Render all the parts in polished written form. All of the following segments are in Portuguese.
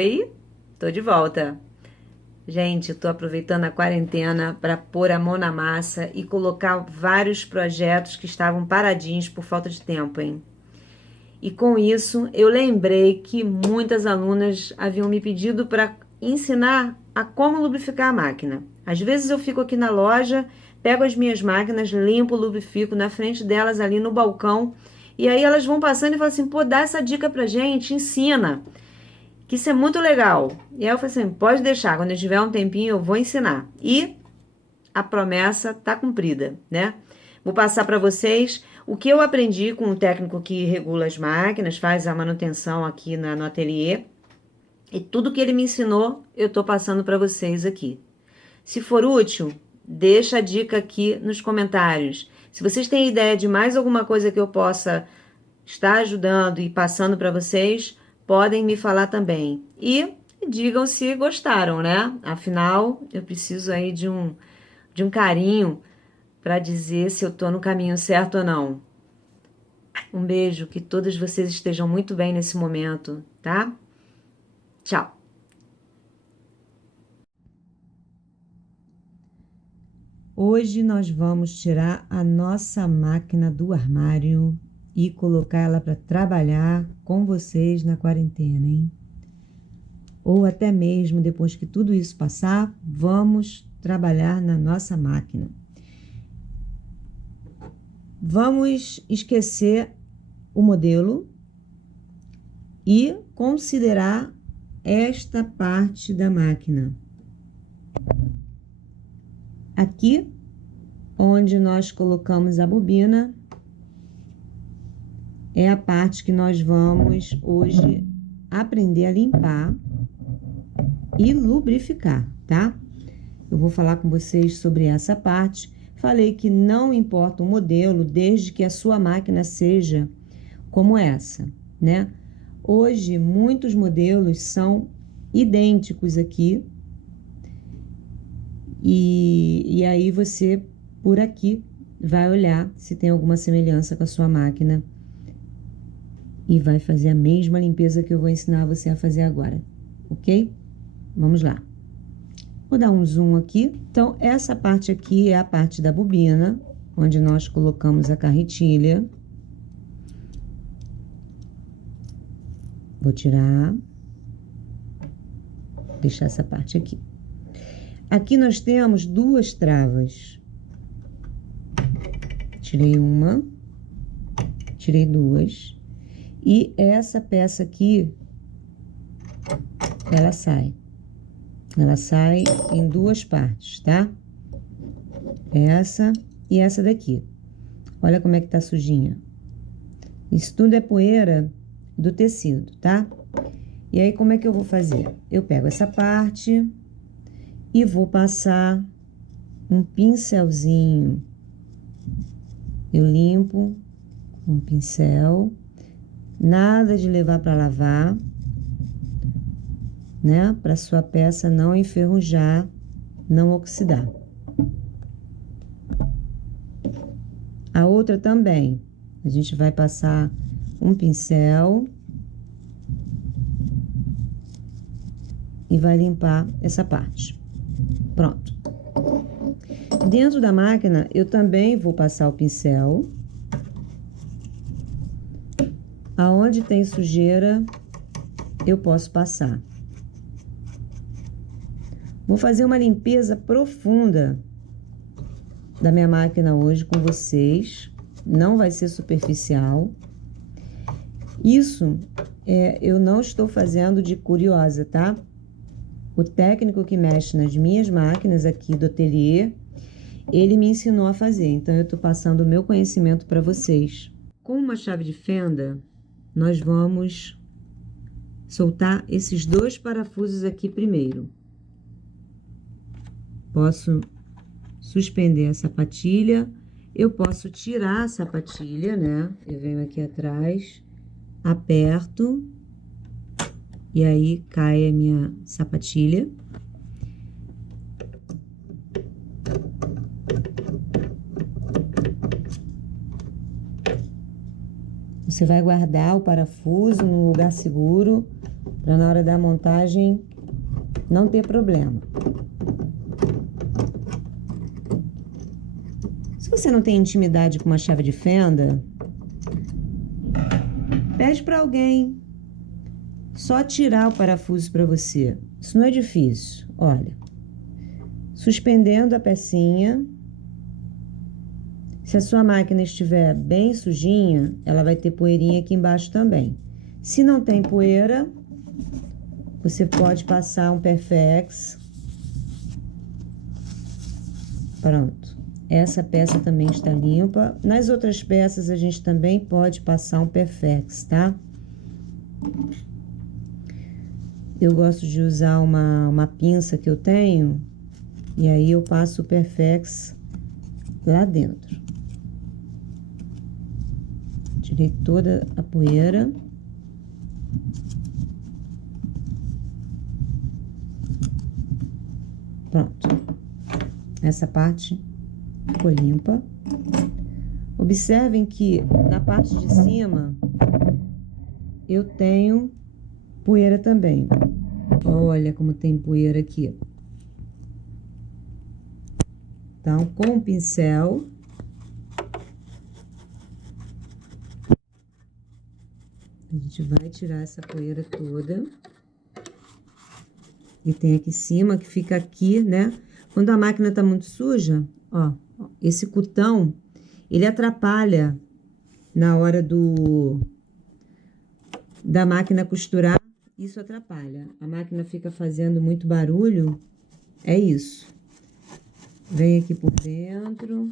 Oi, tô de volta. Gente, tô aproveitando a quarentena para pôr a mão na massa e colocar vários projetos que estavam paradinhos por falta de tempo, hein? E com isso, eu lembrei que muitas alunas haviam me pedido para ensinar a como lubrificar a máquina. Às vezes eu fico aqui na loja, pego as minhas máquinas, limpo, lubrifico na frente delas ali no balcão, e aí elas vão passando e falam assim: pô, dá essa dica pra gente, ensina. Que isso é muito legal. E aí eu falei assim, pode deixar, quando eu tiver um tempinho eu vou ensinar. E a promessa tá cumprida, né? Vou passar para vocês o que eu aprendi com o técnico que regula as máquinas, faz a manutenção aqui no ateliê. E tudo que ele me ensinou, eu tô passando para vocês aqui. Se for útil, deixa a dica aqui nos comentários. Se vocês têm ideia de mais alguma coisa que eu possa estar ajudando e passando para vocês, podem me falar também. E digam se gostaram, né? Afinal, eu preciso aí de um carinho para dizer se eu tô no caminho certo ou não. Um beijo, que todas vocês estejam muito bem nesse momento, tá? Tchau! Hoje nós vamos tirar a nossa máquina do armário e colocar ela para trabalhar com vocês na quarentena, hein? Ou até mesmo depois que tudo isso passar, vamos trabalhar na nossa máquina. Vamos esquecer o modelo e considerar esta parte da máquina. Aqui, onde nós colocamos a bobina, é a parte que nós vamos hoje aprender a limpar e lubrificar, tá? Eu vou falar com vocês sobre essa parte. Falei que não importa o modelo, desde que a sua máquina seja como essa, né? Hoje, muitos modelos são idênticos aqui. E aí você, por aqui, vai olhar se tem alguma semelhança com a sua máquina e vai fazer a mesma limpeza que eu vou ensinar você a fazer agora, ok? Vamos lá. Vou dar um zoom aqui. Então, essa parte aqui é a parte da bobina, onde nós colocamos a carretilha. Vou tirar, deixar essa parte aqui. Aqui nós temos duas travas. Tirei uma, tirei duas. E essa peça aqui, ela sai. Ela sai em duas partes, tá? Essa e essa daqui. Olha como é que tá sujinha. Isso tudo é poeira do tecido, tá? E aí, como é que eu vou fazer? Eu pego essa parte e vou passar um pincelzinho. Eu limpo com um pincel. Nada de levar para lavar, né? Para sua peça não enferrujar, não oxidar. A outra também. A gente vai passar um pincel e vai limpar essa parte. Pronto. Dentro da máquina, eu também vou passar o pincel. Aonde tem sujeira, eu posso passar. Vou fazer uma limpeza profunda da minha máquina hoje com vocês. Não vai ser superficial. Isso eu não estou fazendo de curiosa, tá? O técnico que mexe nas minhas máquinas aqui do ateliê, ele me ensinou a fazer. Então, eu estou passando o meu conhecimento para vocês. Com uma chave de fenda, nós vamos soltar esses dois parafusos aqui primeiro. Posso suspender a sapatilha. Eu posso tirar a sapatilha, né? Eu venho aqui atrás, aperto. E aí, cai a minha sapatilha. Você vai guardar o parafuso num lugar seguro, para na hora da montagem não ter problema. Se você não tem intimidade com uma chave de fenda, pede para alguém só tirar o parafuso para você. Isso não é difícil. Olha, suspendendo a pecinha. Se a sua máquina estiver bem sujinha, ela vai ter poeirinha aqui embaixo também. Se não tem poeira, você pode passar um Perfex. Pronto. Essa peça também está limpa. Nas outras peças, a gente também pode passar um Perfex, tá? Eu gosto de usar uma pinça que eu tenho, e aí eu passo o Perfex lá dentro. Tirei toda a poeira. Pronto. Essa parte ficou limpa. Observem que na parte de cima eu tenho poeira também. Olha como tem poeira aqui. Então, com o pincel, a gente vai tirar essa poeira toda. E tem aqui em cima, que fica aqui, né? Quando a máquina tá muito suja, ó, esse cutão, ele atrapalha na hora da máquina costurar. Isso atrapalha. A máquina fica fazendo muito barulho. É isso. Vem aqui por dentro.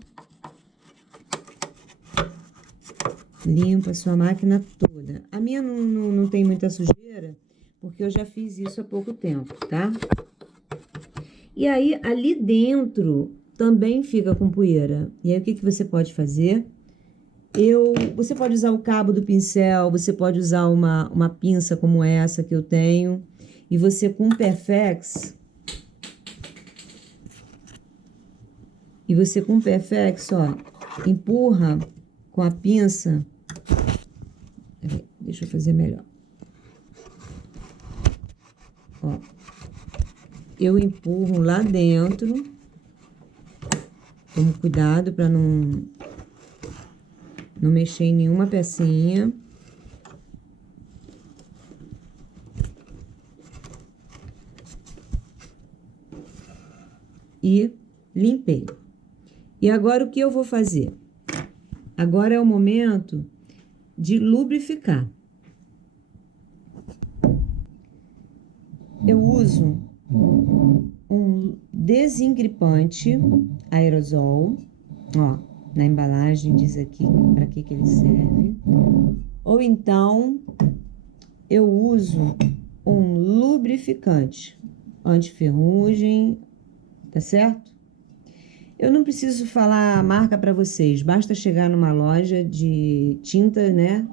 Limpa a sua máquina toda. A minha não tem muita sujeira, porque eu já fiz isso há pouco tempo, tá? E aí, ali dentro também fica com poeira. E aí, o que você pode fazer? Você pode usar o cabo do pincel, você pode usar uma pinça como essa que eu tenho. E você com o Perfex... ó, empurra com a pinça. Peraí, deixa eu fazer melhor. Ó, eu empurro lá dentro. Tomo cuidado para não mexer em nenhuma pecinha. E limpei. E agora o que eu vou fazer? Agora é o momento de lubrificar. Eu uso um desengripante aerosol, ó, na embalagem diz aqui para que ele serve. Ou então eu uso um lubrificante anti-ferrugem, tá certo? Eu não preciso falar a marca para vocês, basta chegar numa loja de tinta, né,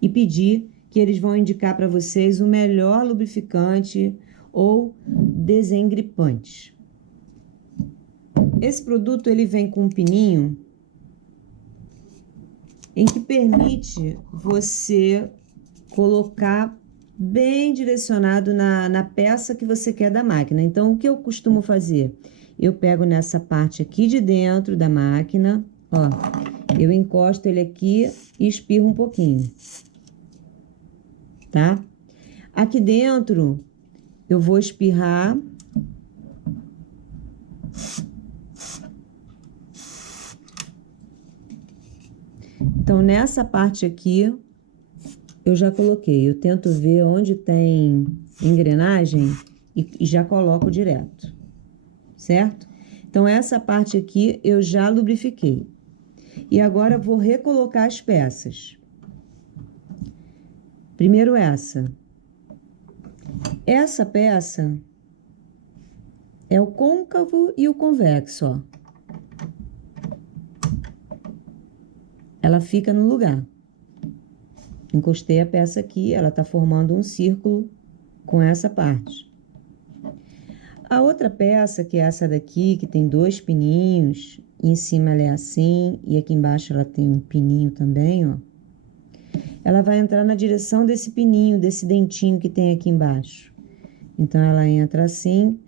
e pedir que eles vão indicar para vocês o melhor lubrificante ou desengripante. Esse produto ele vem com um pininho em que permite você colocar bem direcionado na peça que você quer da máquina. Então, o que eu costumo fazer? Eu pego nessa parte aqui de dentro da máquina, ó, eu encosto ele aqui e espirro um pouquinho, tá? Aqui dentro, eu vou espirrar. Então, nessa parte aqui, eu já coloquei. Eu tento ver onde tem engrenagem e já coloco direto, certo? Então, essa parte aqui eu já lubrifiquei. E agora eu vou recolocar as peças. Primeiro essa. Essa peça é o côncavo e o convexo, ó. Ela fica no lugar. Encostei a peça aqui, ela tá formando um círculo com essa parte. A outra peça, que é essa daqui, que tem dois pininhos, em cima ela é assim, e aqui embaixo ela tem um pininho também, ó. ela vai entrar na direção desse pininho, desse dentinho que tem aqui embaixo. Então, ela entra assim.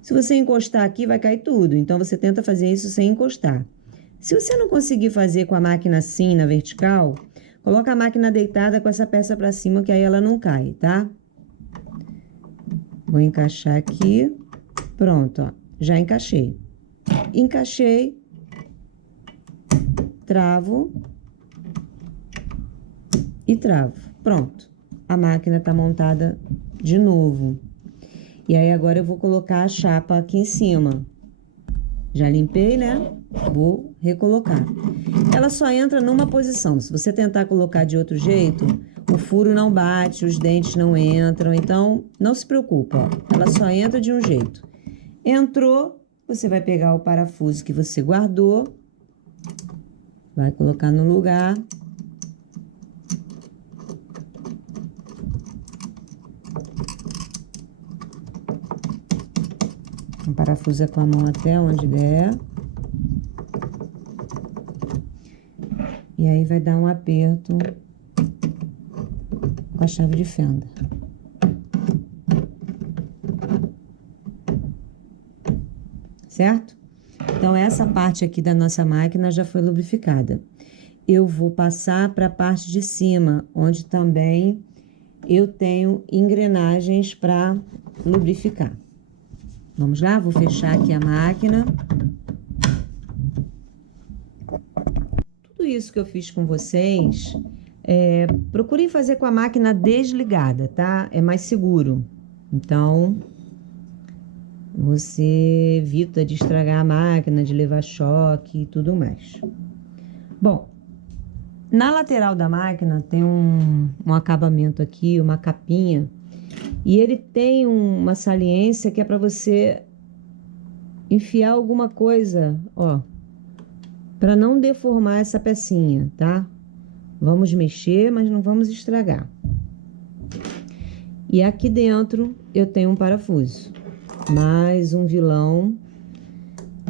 Se você encostar aqui, vai cair tudo. Então, você tenta fazer isso sem encostar. Se você não conseguir fazer com a máquina assim, na vertical, coloca a máquina deitada com essa peça para cima, que aí ela não cai, tá? Vou encaixar aqui. Pronto, ó. Já encaixei. Encaixei. Travo. E travo. Pronto. A máquina tá montada de novo. E aí, agora eu vou colocar a chapa aqui em cima. Já limpei, né? Vou recolocar. Ela só entra numa posição. Se você tentar colocar de outro jeito, o furo não bate, os dentes não entram. Então, não se preocupa, ó. Ela só entra de um jeito. Entrou, você vai pegar o parafuso que você guardou. Vai colocar no lugar. Parafusa com a mão até onde der. E aí vai dar um aperto com a chave de fenda. Certo? Então, essa parte aqui da nossa máquina já foi lubrificada. Eu vou passar para a parte de cima, onde também eu tenho engrenagens para lubrificar. Vamos lá? Vou fechar aqui a máquina. Tudo isso que eu fiz com vocês, procurem fazer com a máquina desligada, tá? É mais seguro. Então, você evita de estragar a máquina, de levar choque e tudo mais. Bom, na lateral da máquina tem um acabamento aqui, uma capinha. E ele tem uma saliência que é para você enfiar alguma coisa, ó, para não deformar essa pecinha, tá? Vamos mexer, mas não vamos estragar. E aqui dentro eu tenho um parafuso. Mais um vilão.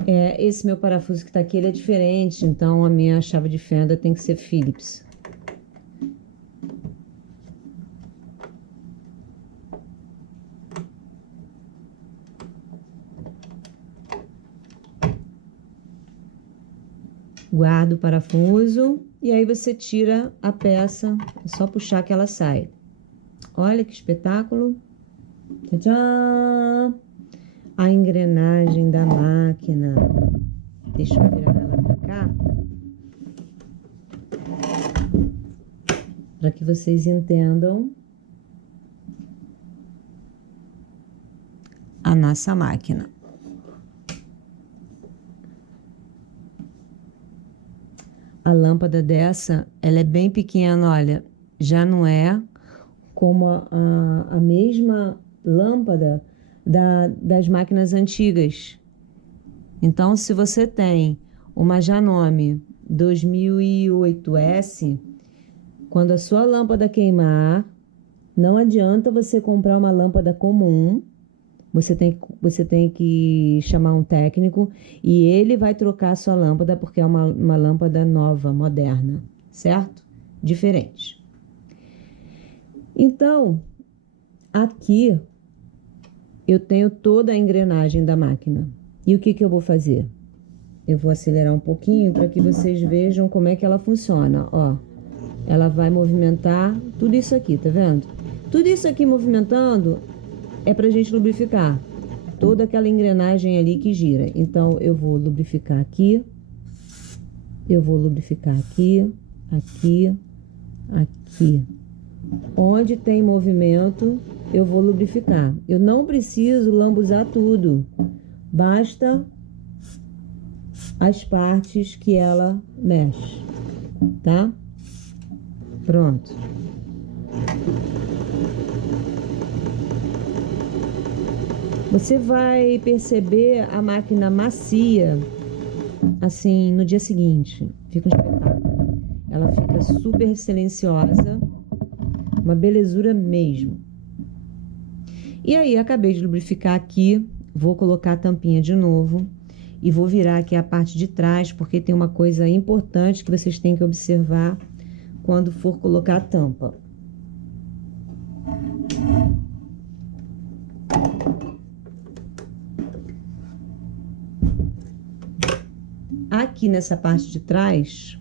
Esse meu parafuso que tá aqui, ele é diferente, então a minha chave de fenda tem que ser Phillips. Guarda o parafuso e aí você tira a peça, é só puxar que ela sai. Olha que espetáculo. Tchau! A engrenagem da máquina. Deixa eu virar ela pra cá. Para que vocês entendam a nossa máquina. A lâmpada dessa, ela é bem pequena, olha, já não é como a mesma lâmpada das máquinas antigas. Então, se você tem uma Janome 2008S, quando a sua lâmpada queimar, não adianta você comprar uma lâmpada comum. Você tem que chamar um técnico e ele vai trocar a sua lâmpada porque é uma lâmpada nova, moderna, certo? Diferente. Então, aqui eu tenho toda a engrenagem da máquina. E o que eu vou fazer? Eu vou acelerar um pouquinho para que vocês vejam como é que ela funciona. Ó, ela vai movimentar tudo isso aqui, tá vendo? Tudo isso aqui movimentando é para a gente lubrificar toda aquela engrenagem ali que gira. Então, eu vou lubrificar aqui, eu vou lubrificar aqui, aqui, aqui. Onde tem movimento, eu vou lubrificar. Eu não preciso lambuzar tudo, basta as partes que ela mexe, tá? Pronto. Você vai perceber a máquina macia, assim, no dia seguinte. Fica um espetáculo. Ela fica super silenciosa, uma belezura mesmo. E aí, acabei de lubrificar aqui, vou colocar a tampinha de novo e vou virar aqui a parte de trás, porque tem uma coisa importante que vocês têm que observar quando for colocar a tampa. Aqui nessa parte de trás,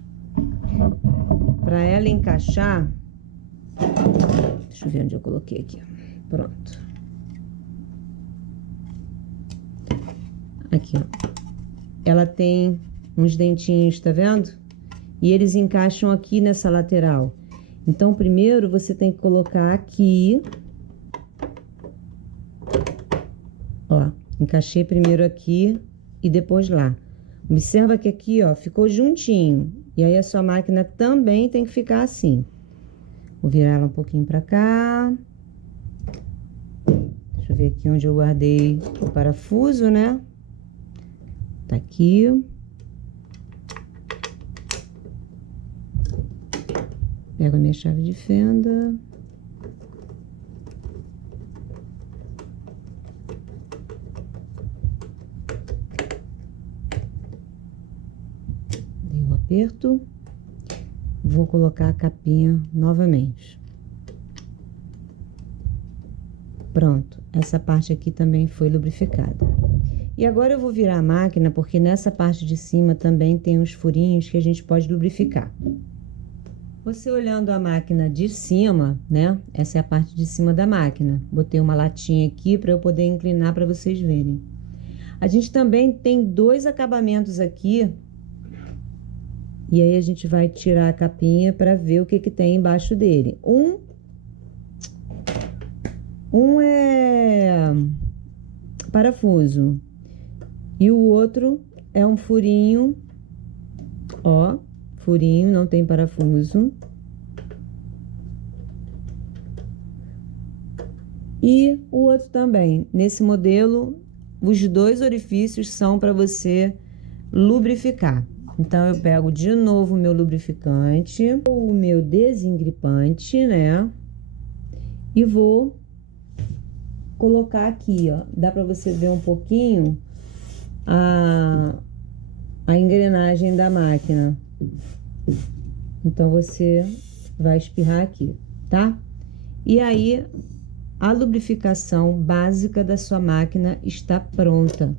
para ela encaixar, deixa eu ver onde eu coloquei aqui. Pronto. Aqui, ó. Ela tem uns dentinhos, tá vendo? E eles encaixam aqui nessa lateral. Então, primeiro você tem que colocar aqui. Ó, encaixei primeiro aqui e depois lá. Observa que aqui, ó, ficou juntinho. E aí a sua máquina também tem que ficar assim. Vou virar ela um pouquinho pra cá. Deixa eu ver aqui onde eu guardei o parafuso, né? Tá aqui. Pego a minha chave de fenda. Dei um aperto. Vou colocar a capinha novamente. Pronto, essa parte aqui também foi lubrificada. E agora eu vou virar a máquina, porque nessa parte de cima também tem uns furinhos que a gente pode lubrificar. Você olhando a máquina de cima, né? Essa é a parte de cima da máquina. Botei uma latinha aqui para eu poder inclinar para vocês verem. A gente também tem dois acabamentos aqui. E aí a gente vai tirar a capinha para ver o que que tem embaixo dele. Um é parafuso. E o outro é um furinho, ó, furinho, não tem parafuso. E o outro também. Nesse modelo, os dois orifícios são para você lubrificar. Então, eu pego de novo o meu lubrificante, o meu desengripante, né? E vou colocar aqui, ó. Dá para você ver um pouquinho a engrenagem da máquina. Então, você vai espirrar aqui, tá? E aí, a lubrificação básica da sua máquina está pronta.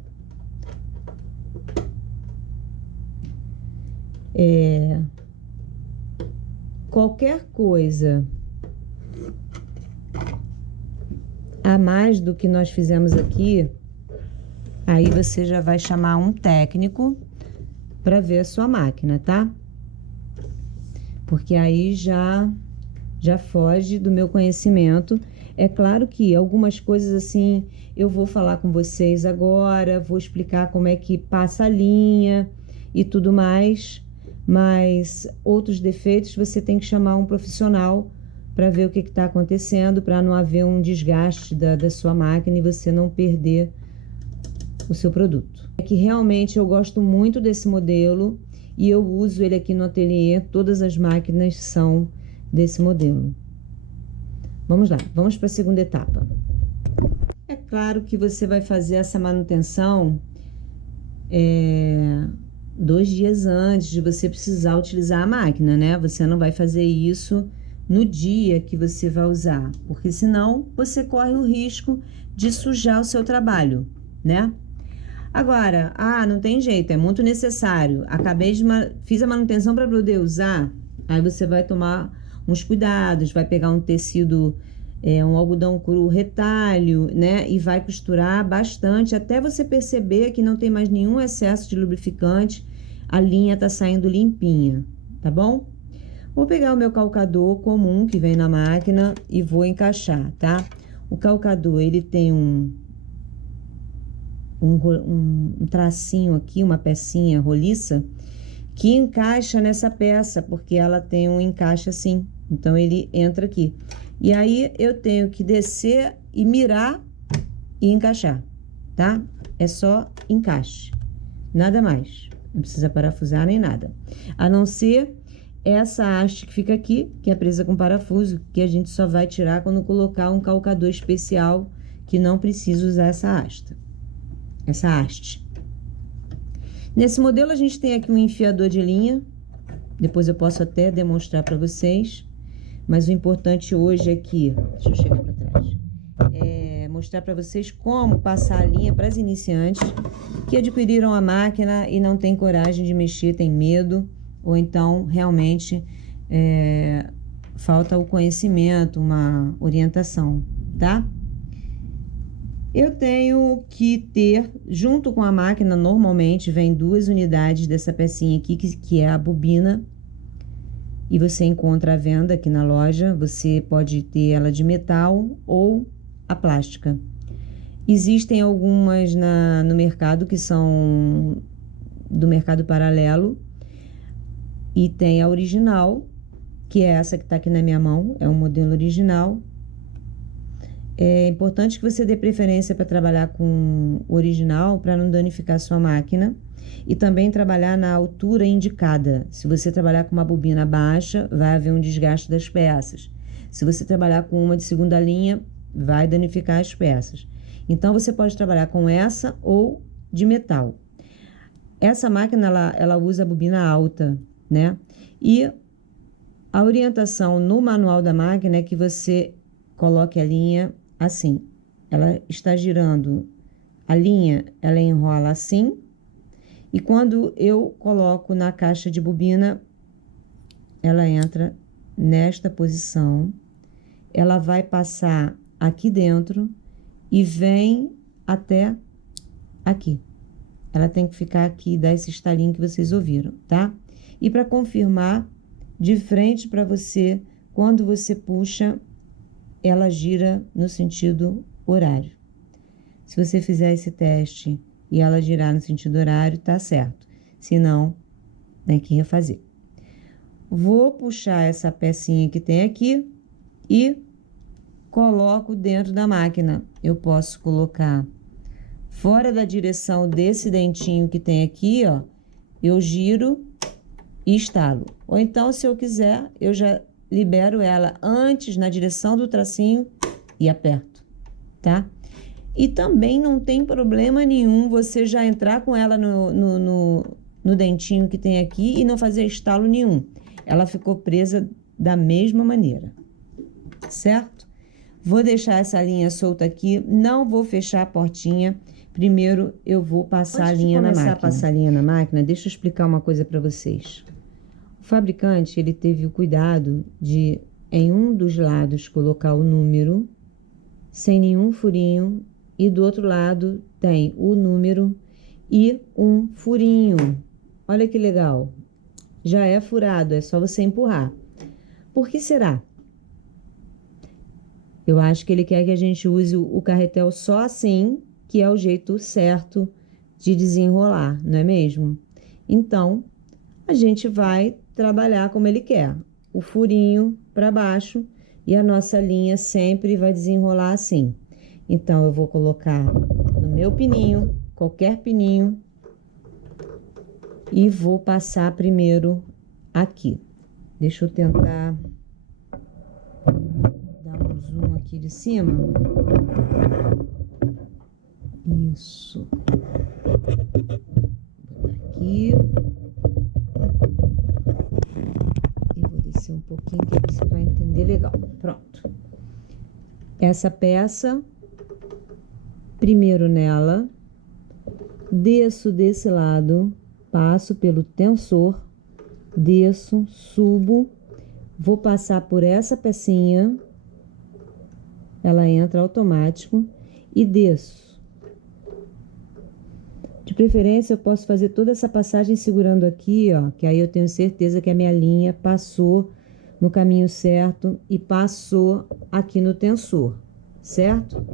Qualquer coisa a mais do que nós fizemos aqui, aí você já vai chamar um técnico para ver a sua máquina, tá? Porque aí já foge do meu conhecimento. É claro que algumas coisas assim eu vou falar com vocês agora, vou explicar como é que passa a linha e tudo mais, mas outros defeitos você tem que chamar um profissional para ver o que está acontecendo, para não haver um desgaste da sua máquina e você não perder o seu produto. É que realmente eu gosto muito desse modelo e eu uso ele aqui no ateliê, todas as máquinas são desse modelo. Vamos lá, vamos para a segunda etapa. É claro que você vai fazer essa manutenção 2 dias antes de você precisar utilizar a máquina, né? Você não vai fazer isso no dia que você vai usar, porque senão você corre o risco de sujar o seu trabalho, né? Agora, não tem jeito, é muito necessário. Fiz a manutenção para poder usar, aí você vai tomar uns cuidados, vai pegar um tecido, um algodão cru retalho, né? E vai costurar bastante até você perceber que não tem mais nenhum excesso de lubrificante, a linha tá saindo limpinha, tá bom? Vou pegar o meu calcador comum que vem na máquina e vou encaixar, tá? O calcador, ele tem um tracinho aqui, uma pecinha roliça, que encaixa nessa peça, porque ela tem um encaixe assim. Então, ele entra aqui. E aí, eu tenho que descer e mirar e encaixar, tá? É só encaixe, nada mais. Não precisa parafusar nem nada. A não ser essa haste que fica aqui, que é presa com parafuso, que a gente só vai tirar quando colocar um calcador especial, que não precisa usar essa haste. Nesse modelo, a gente tem aqui um enfiador de linha, Depois eu posso até demonstrar para vocês, mas o importante hoje é que, deixa eu chegar para trás, mostrar para vocês como passar a linha para as iniciantes que adquiriram a máquina e não têm coragem de mexer, tem medo, ou então realmente falta o conhecimento, uma orientação, tá? Eu tenho que ter, junto com a máquina, normalmente vem 2 unidades dessa pecinha aqui, que é a bobina, e você encontra à venda aqui na loja. Você pode ter ela de metal ou a plástica. Existem algumas no mercado que são do mercado paralelo, e tem a original, que é essa que está aqui na minha mão, é um modelo original. É importante que você dê preferência para trabalhar com o original, para não danificar sua máquina, e também trabalhar na altura indicada. Se você trabalhar com uma bobina baixa, vai haver um desgaste das peças. Se você trabalhar com uma de segunda linha, vai danificar as peças. Então você pode trabalhar com essa ou de metal. Essa máquina ela usa a bobina alta, né? E a orientação no manual da máquina é que você coloque a linha assim. Ela está girando, a linha ela enrola assim, e quando eu coloco na caixa de bobina, ela entra nesta posição, ela vai passar aqui dentro e vem até aqui. Ela tem que ficar aqui, dar esse estalinho que vocês ouviram, tá? E para confirmar, de frente para você, quando você puxa, ela gira no sentido horário. Se você fizer esse teste e ela girar no sentido horário, tá certo. Se não, tem que refazer. Vou puxar essa pecinha que tem aqui e coloco dentro da máquina. Eu posso colocar fora da direção desse dentinho que tem aqui, ó, eu giro e instalo. Ou então, se eu quiser, eu já libero ela antes na direção do tracinho e aperto, tá? E também não tem problema nenhum você já entrar com ela no dentinho que tem aqui e não fazer estalo nenhum. Ela ficou presa da mesma maneira, certo? Vou deixar essa linha solta aqui, não vou fechar a portinha. Primeiro eu vou passar a linha na máquina. Antes de começar a passar a linha na máquina, deixa eu explicar uma coisa para vocês. O fabricante, ele teve o cuidado de, em um dos lados, colocar o número sem nenhum furinho, e do outro lado tem o número e um furinho. Olha que legal. Já é furado, é só você empurrar. Por que será? Eu acho que ele quer que a gente use o carretel só assim, que é o jeito certo de desenrolar, não é mesmo? Então, a gente vai trabalhar como ele quer. O furinho para baixo e a nossa linha sempre vai desenrolar assim. Então, eu vou colocar no meu pininho, qualquer pininho, e vou passar primeiro aqui. Deixa eu tentar dar um zoom aqui de cima. Isso. Vou botar aqui. E vou descer um pouquinho que aí você vai entender legal. Pronto. Essa peça, primeiro nela, desço desse lado, passo pelo tensor, desço, subo, vou passar por essa pecinha, ela entra automático, e desço. De preferência, eu posso fazer toda essa passagem segurando aqui, ó, que aí eu tenho certeza que a minha linha passou no caminho certo e passou aqui no tensor, certo?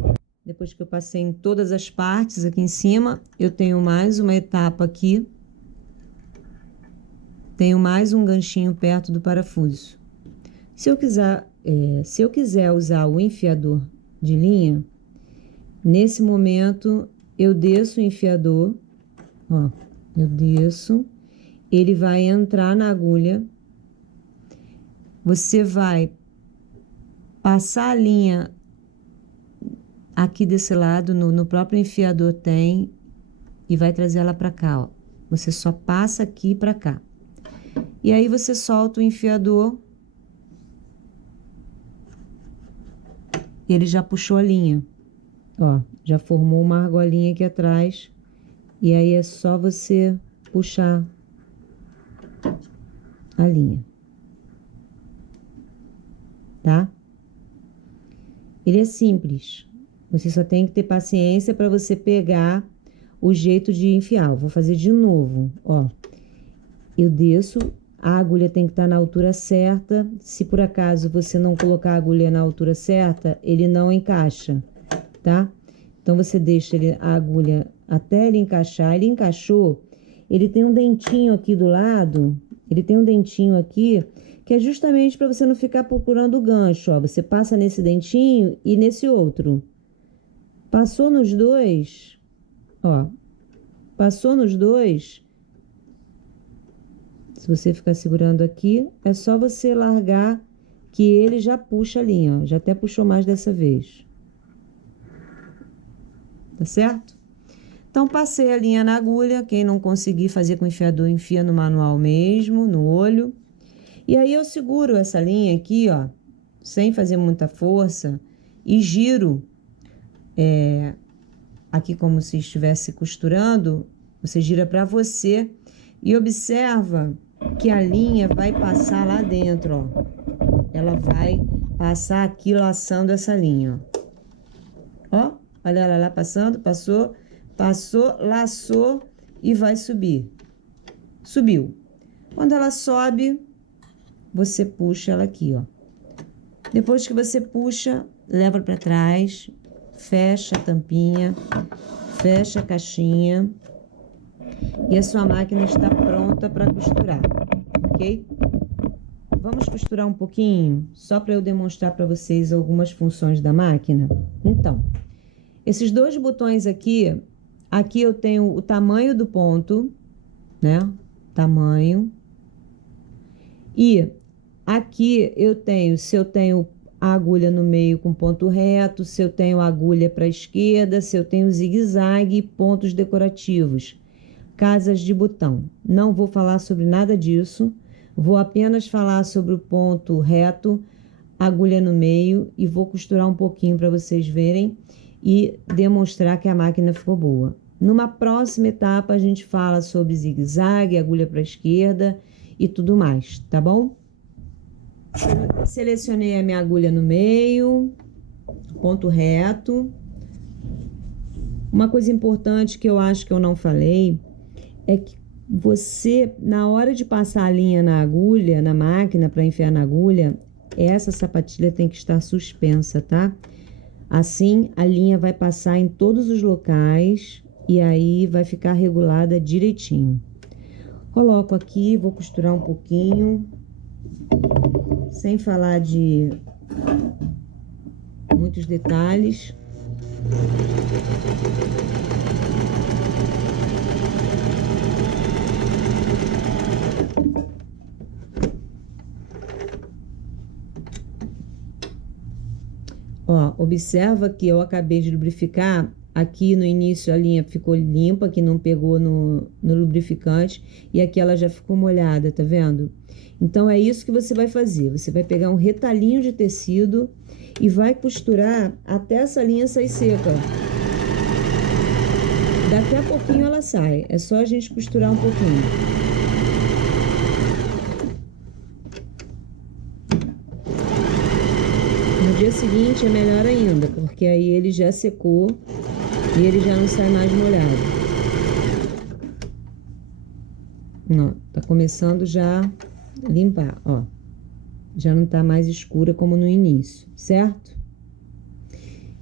Depois que eu passei em todas as partes aqui em cima, eu tenho mais uma etapa aqui. Tenho mais um ganchinho perto do parafuso. Se eu quiser usar o enfiador de linha, nesse momento eu desço o enfiador, ó, eu desço, ele vai entrar na agulha, você vai passar a linha aqui desse lado, no próprio enfiador tem, e vai trazer ela para cá, ó. Você só passa aqui para cá. E aí você solta o enfiador. Ele já puxou a linha. Ó, já formou uma argolinha aqui atrás. E aí é só você puxar a linha. Tá? Ele é simples. Você só tem que ter paciência para você pegar o jeito de enfiar. Eu vou fazer de novo, ó. Eu desço, a agulha tem que estar na altura certa. Se por acaso você não colocar a agulha na altura certa, ele não encaixa, tá? Então você deixa a agulha até ele encaixar. Ele encaixou, ele tem um dentinho aqui do lado, ele tem um dentinho aqui, que é justamente para você não ficar procurando o gancho, ó. Você passa nesse dentinho e nesse outro. Passou nos dois, ó. Passou nos dois. Se você ficar segurando aqui, é só você largar que ele já puxa a linha, ó. Já até puxou mais dessa vez. Tá certo? Então, passei a linha na agulha. Quem não conseguir fazer com enfiador, enfia no manual mesmo, no olho. E aí eu seguro essa linha aqui, ó, sem fazer muita força, e giro aqui como se estivesse costurando. Você gira para você e observa que a linha vai passar lá dentro, ó. Ela vai passar aqui laçando essa linha, ó. Olha ela lá passando, passou, laçou e vai subir. Subiu. Quando ela sobe, você puxa ela aqui, ó. Depois que você puxa, leva para trás, fecha a tampinha, fecha a caixinha e a sua máquina está pronta para costurar, ok? Vamos costurar um pouquinho, só para eu demonstrar para vocês algumas funções da máquina. Então, esses dois botões aqui eu tenho o tamanho do ponto, né? Tamanho. E aqui eu tenho, se eu tenho a agulha no meio com ponto reto, se eu tenho a agulha para a esquerda, se eu tenho zigue-zague e pontos decorativos, casas de botão. Não vou falar sobre nada disso, vou apenas falar sobre o ponto reto, agulha no meio, e vou costurar um pouquinho para vocês verem e demonstrar que a máquina ficou boa. Numa próxima etapa a gente fala sobre zigue-zague, agulha para a esquerda e tudo mais, tá bom? Selecionei a minha agulha no meio, ponto reto. Uma coisa importante que eu acho que eu não falei é que você, na hora de passar a linha na agulha, na máquina para enfiar na agulha, essa sapatilha tem que estar suspensa, tá? Assim, a linha vai passar em todos os locais e aí vai ficar regulada direitinho. Coloco aqui, vou costurar um pouquinho, sem falar de muitos detalhes. Ó, observa que eu acabei de lubrificar. Aqui no início a linha ficou limpa, que não pegou no lubrificante, e aqui ela já ficou molhada, tá vendo? Então é isso que você vai fazer. Você vai pegar um retalhinho de tecido e vai costurar até essa linha sair seca. Daqui a pouquinho ela sai, é só a gente costurar um pouquinho. No dia seguinte é melhor ainda, porque aí ele já secou e ele já não sai mais molhado. Ó, tá começando já a limpar, ó. Já não tá mais escura como no início, certo?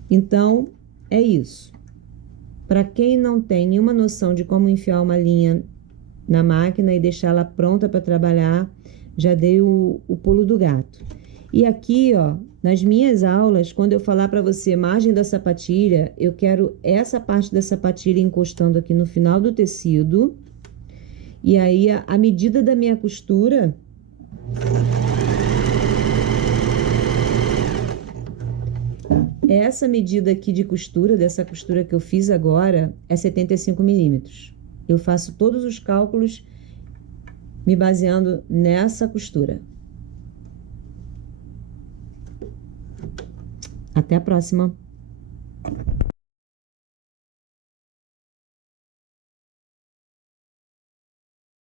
Então, é isso. Para quem não tem nenhuma noção de como enfiar uma linha na máquina e deixá-la pronta para trabalhar, já dei o pulo do gato. E aqui, ó, nas minhas aulas, quando eu falar para você margem da sapatilha, eu quero essa parte da sapatilha encostando aqui no final do tecido. E aí, a medida da minha costura... Essa medida aqui de costura, dessa costura que eu fiz agora, é 75 milímetros. Eu faço todos os cálculos me baseando nessa costura. Até a próxima!